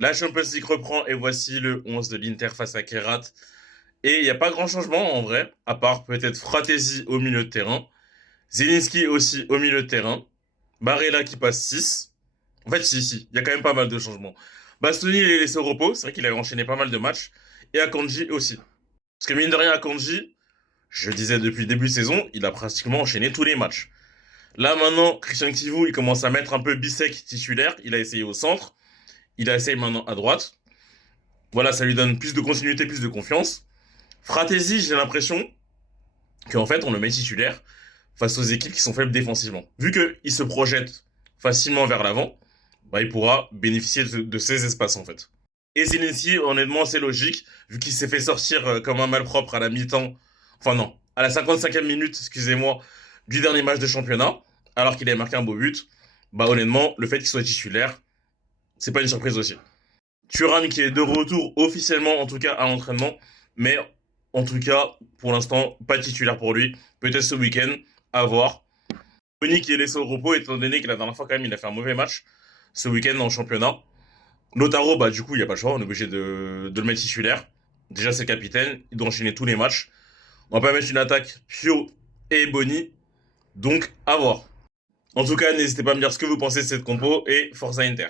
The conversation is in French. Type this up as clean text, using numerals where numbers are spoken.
La Champions League reprend et voici le 11 de l'Inter face à Kerat. Et il n'y a pas grand changement en vrai, à part peut-être Fratesi au milieu de terrain, Zielinski aussi au milieu de terrain, Barella qui passe 6. En fait, si, il y a quand même pas mal de changements. Bastoni, il est laissé au repos, c'est vrai qu'il avait enchaîné pas mal de matchs, et Akanji aussi. Parce que mine de rien, Akanji, je le disais depuis le début de saison, il a pratiquement enchaîné tous les matchs. Là maintenant, Christian Tivou, il commence à mettre un peu Bissek titulaire, il a essayé au centre, il a essayé maintenant à droite. Voilà, ça lui donne plus de continuité, plus de confiance. Fratesi, j'ai l'impression qu'en fait, on le met titulaire face aux équipes qui sont faibles défensivement. Vu qu'il se projette facilement vers l'avant, bah, il pourra bénéficier de ces espaces en fait. Et Zelensky, honnêtement, c'est logique, vu qu'il s'est fait sortir comme un malpropre à la mi-temps, enfin non, à la 55e minute, excusez-moi, du dernier match de championnat, alors qu'il avait marqué un beau but, bah honnêtement, le fait qu'il soit titulaire, c'est pas une surprise aussi. Thuram qui est de retour officiellement, en tout cas à l'entraînement, mais en tout cas, pour l'instant, pas titulaire pour lui. Peut-être ce week-end, à voir. Boni qui est laissé au repos, étant donné que la dernière fois, quand même, il a fait un mauvais match ce week-end en championnat. Lautaro, bah, du coup, il n'y a pas le choix, on est obligé de le mettre titulaire. Déjà, c'est le capitaine, il doit enchaîner tous les matchs. On va pas mettre une attaque Pio et Boni, donc à voir. En tout cas, n'hésitez pas à me dire ce que vous pensez de cette compo et Forza Inter.